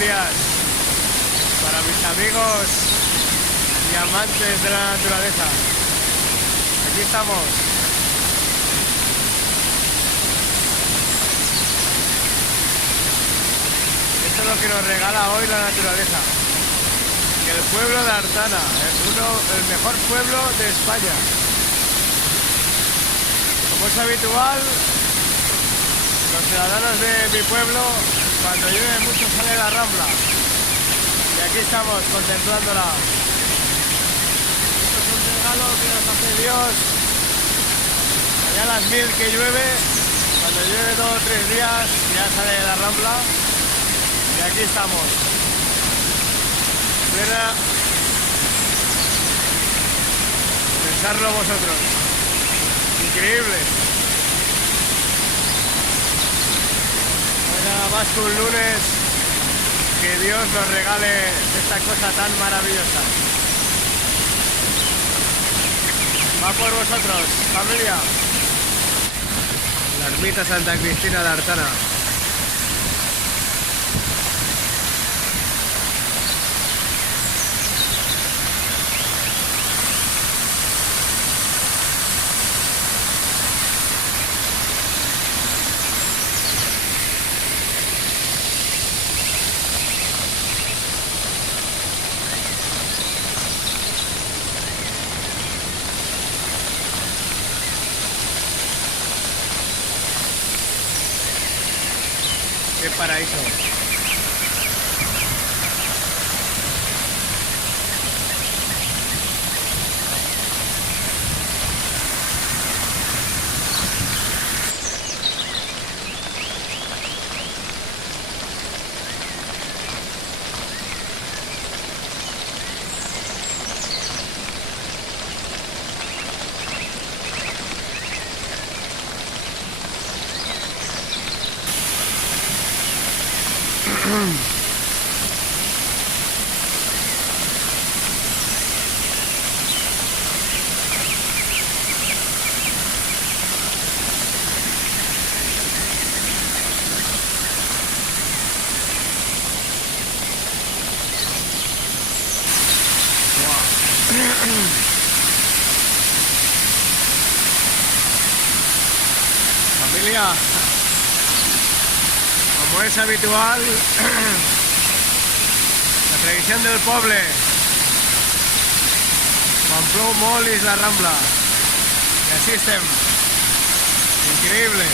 días para mis amigos y amantes de la naturaleza. Aquí estamos. Esto es lo que nos regala hoy la naturaleza. El pueblo de Artana, el mejor pueblo de España. Como es habitual, los ciudadanos de mi pueblo, cuando llueve mucho, sale la Rambla. Y aquí estamos contemplándola. Esto es un regalo que nos hace Dios. Allá a las 1000 que llueve, cuando llueve 2 o 3 días, ya sale la Rambla. Y aquí estamos. Pena pensarlo vosotros. Increíble. Nada más que un lunes, que Dios nos regale esta cosa tan maravillosa. Va por vosotros, familia. La ermita Santa Cristina de Artana. ¡Qué paraíso! Familia, como es habitual, la previsión del poble, quan plou molt és la Rambla, i així estem, increïble.